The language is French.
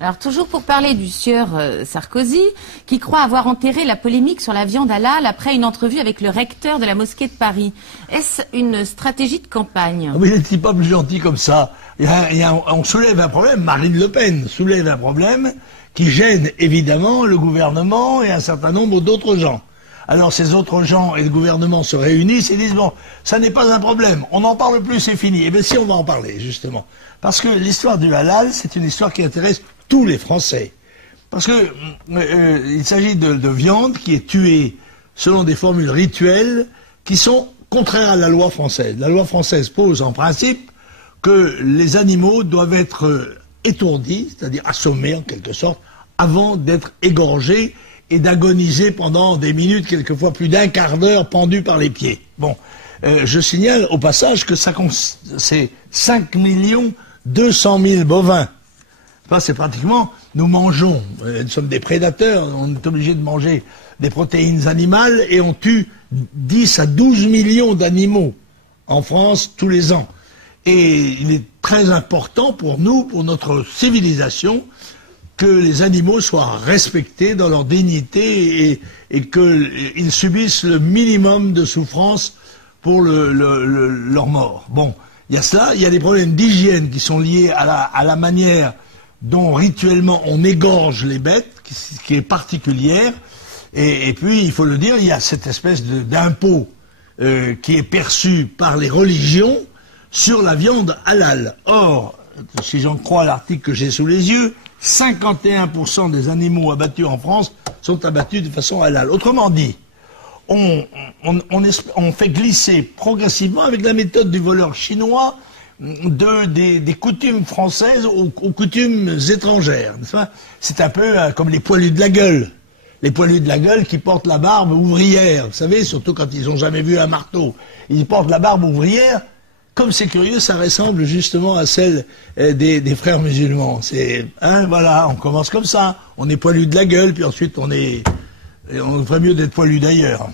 Alors toujours pour parler du sieur Sarkozy, qui croit avoir enterré la polémique sur la viande halal après une entrevue avec le recteur de la mosquée de Paris. Est-ce une stratégie de campagne? Oui, n'est-il pas plus gentil comme ça? On soulève un problème, Marine Le Pen soulève un problème qui gêne évidemment le gouvernement et un certain nombre d'autres gens. Alors ces autres gens et le gouvernement se réunissent et disent, bon, ça n'est pas un problème, on n'en parle plus, c'est fini. Eh bien si, on va en parler, justement. Parce que l'histoire du halal, c'est une histoire qui intéresse tous les Français. Parce que il s'agit de viande qui est tuée selon des formules rituelles qui sont contraires à la loi française. La loi française pose en principe que les animaux doivent être étourdis, c'est-à-dire assommés en quelque sorte, avant d'être égorgés et d'agoniser pendant des minutes, quelquefois plus d'un quart d'heure, pendus par les pieds. Bon, je signale au passage que c'est 5 200 000 bovins. C'est pratiquement, nous mangeons, nous sommes des prédateurs, on est obligé de manger des protéines animales et on tue 10 à 12 millions d'animaux en France tous les ans. Et il est très important pour nous, pour notre civilisation, que les animaux soient respectés dans leur dignité et qu'ils subissent le minimum de souffrance pour leur mort. Bon, il y a cela, il y a des problèmes d'hygiène qui sont liés à la manière dont rituellement on égorge les bêtes, qui est particulière, et puis, il faut le dire, il y a cette espèce d'impôt qui est perçu par les religions sur la viande halal. Or, si j'en crois l'article que j'ai sous les yeux, 51% des animaux abattus en France sont abattus de façon halal. Autrement dit, on fait glisser progressivement, avec la méthode du voleur chinois, des coutumes françaises aux coutumes étrangères. C'est un peu comme les poilus de la gueule. Les poilus de la gueule qui portent la barbe ouvrière. Vous savez, surtout quand ils n'ont jamais vu un marteau. Ils portent la barbe ouvrière. Comme c'est curieux, ça ressemble justement à celle des frères musulmans. Voilà, on commence comme ça. On est poilu de la gueule, puis ensuite on ferait mieux d'être poilu d'ailleurs.